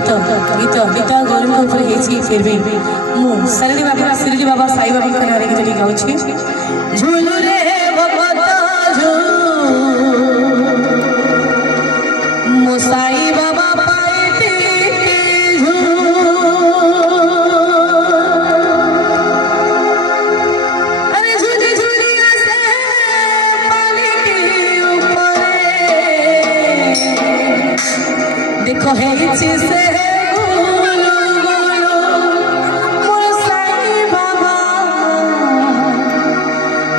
तो गीत गीत गौरी ऊपर फिर भी शिरडी बाबा साई बाबा नारे की गाँची झूलू रे भगत मो साई बाबा देखो है से गोलो गोलो मोर साई बाबा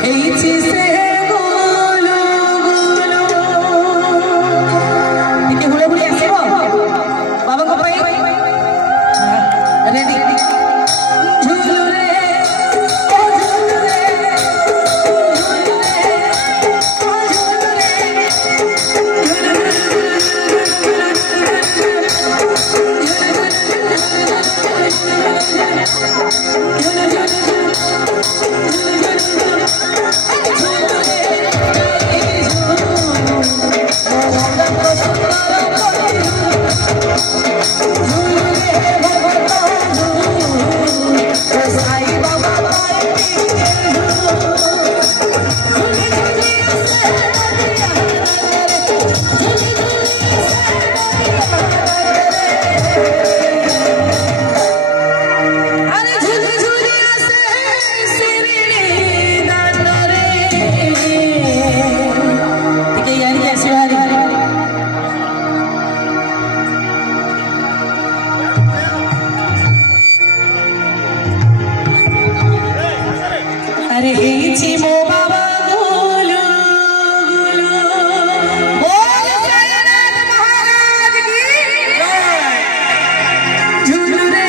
है से गोलो गोलो ठीक हुले हुले आसीबो बाबा को पाई रेडी झूलू रे ओ झूलू रे अरे मो बाबा गोलू गोलू बोल साईनाथ महाराज की झूलू रे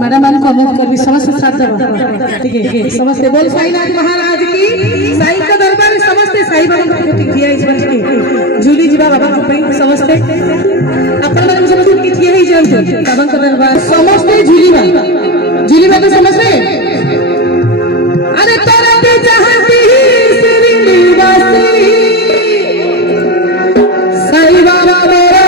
मैडम मान को अमोक कर भी समस्त साथ ठीक है समस्त बोल साईनाथ महाराज की साई का दरबार समस्त साई बाबा को किया इस बच्चे के झूली जीवा बाबा को पे समस्त अपन मन समस्त की किया ही जानते बाबा का दरबार समस्त झूली बाबा समस्त अरे तोरा पे चाहती श्री निवासी साई बाबा मेरा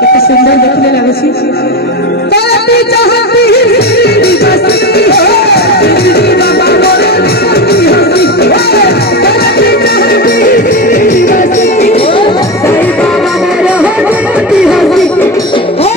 कितने सुंदर देखने लगे छी चाहती चाहती बसती हो बाबा बोलती हंसी चाहती चाहती बसती हो साईं बाबा मेरे होती हंसी ओ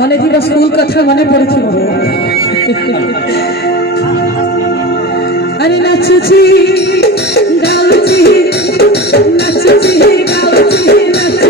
मने थी स्कूल कथा मने पड़ी थी अरे नाचुची गाउची नाचुची गाउची नाच